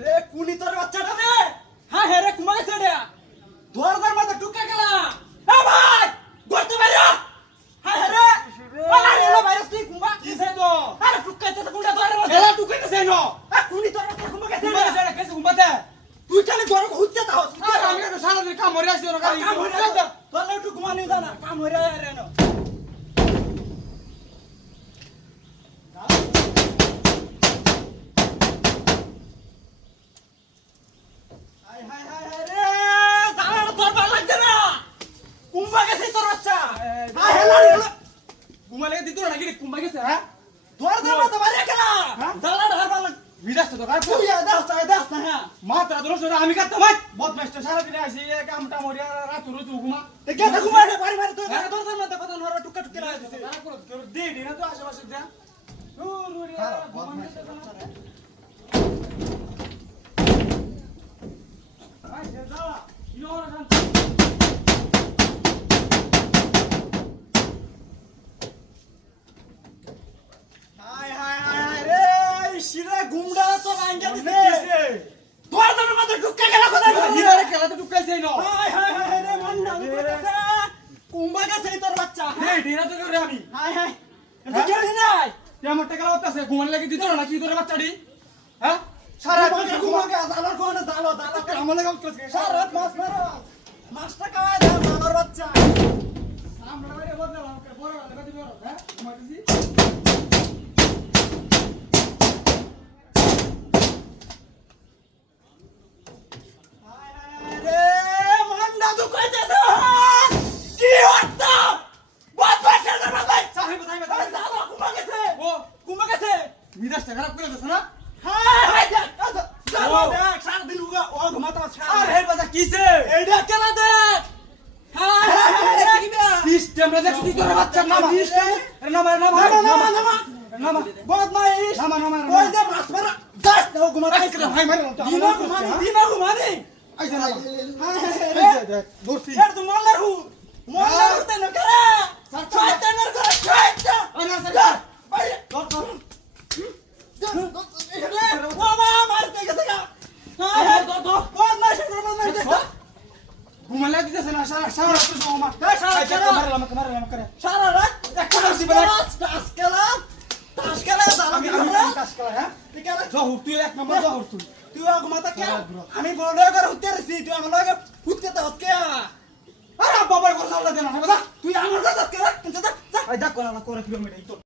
রে কুনি তোর বাচ্চাটা রে হ্যাঁ হে রে কুমার ছেড়ে দরজার মধ্যে ঢুকে গেল এ ভাই করতে পারো হ্যাঁ হে রে ওলা রে ভাইরাস তুই কুমা কিছে তো আরে ঢুকাইতে তো কুন্ডা ধরে এলা টুকাইতেছে না এ কুনি তোর বাচ্চা কুমা কে কুমার ছেড়ে কেসে কুম্বাতে তুই খালি ঘর হুচ্ছে তাও আর আমি তো সারা দিন কাম হরে আসি ওর গাড়ি কাম হইরা তোর একটু ঘুমানি জানা কাম হইরা রে না হাই হাই হাই হাই রে জানা তোর ভালো লাগছে না কুম্বা গেছে তোর বাচ্চা হাই হেলা রে কুমালে দিত নাকি কুম্বা গেছে হ্যাঁ দরজার মধ্যে বাইরে কেন জানা ঢার ভালো বিরাস তো গায় তুই দাস না হ্যাঁ মাত্রা দরস আমি কাটতে ভাই বদমাইশটা সারা দিন আসি কামটা মরিয়া রাত রুজ ঘুমা এ কে ঘুমায় রে বাড়ি বাড়ি তুই দরজার মধ্যে কথা নরা টুকা টুকি লাগা দিছে তারা করে দে দে না তো আশেপাশে দে হাই হাই হাই হাই রে শিরে গুমডা তো আইঙ্গা দিছে দরজার মধ্যে ঢুকে গেল কোথায় হিরারে খেলা তো টুকাইছে না হাই হাই হাই রে মান্না কইতাছে কুম্বা গেছে তোর বাচ্চা দে দে না তো করে আমি হাই হাই এটা কি নাই কেমন টাকা হতাছে ঘুমালে লাগি দিত না কি তোর বাচ্চাটি হ্যাঁ সারা সারা কুম্বা গে জালার কোনে জালো জালো আমার লাগা উঠতেছে সারা রাত মাছ মারো মাছটা খাওয়ায় দে জালার বাচ্চা আমরা বাইরে বদলাম বড় লাগা দিবি হ্যাঁ ঘুমাইতেছি হাই হাই রে মান্না তো কইতাছে কি হতো বাচ্চা না ভাই সাহেব সাহেব জালো কুম্বা গেছে ও কুম্বা গেছে মিরাজটা খারাপ করে দিছ না হাই হাই জালো দেখ সারা দিন উগা ও ঘুমাতা সারা আর হে বাজা কিছে এইটা কেলা দেখ হাই হাই হাই সিস্টেম রে দেখছি তোর বাচ্চার নাম নামা নামা নামা নামা নামা বদমাইশ নামা নামা ওই যে মাছ মারা দাস দাও ঘুমাতা আজকে ভাই মারে দিনা ঘুমানি আইসা না হাই হাই এই যে দেখ দর্শি এর তো মাল্লার হু মাল্লার হতে না করে শয়তানের করে শয়তান আরে স্যার বাইরে ধর ধর বাবা মারতে গেছে গা হাই হাই বদমাইশ বদমাইশ দেখছ ঘুমালে দিতেছে না সারা সারা রাত তো আমার মারে করে সারা রাত একটা আসি বেলা। তাস খেলা আমি কাজ করা হ্যাঁ ঠিক আছে জহুর তুই এক নম্বর জহুর তুই তুই ঘুমাতা কে আমি বড় করে উঠতে রেছি তুই আমার লগে উঠতে তো কে আরে বাবার কথা দেনা হ্যাঁ তুই আমার কাছে কে যা আই দেখ কোলা করে কিলোমিটার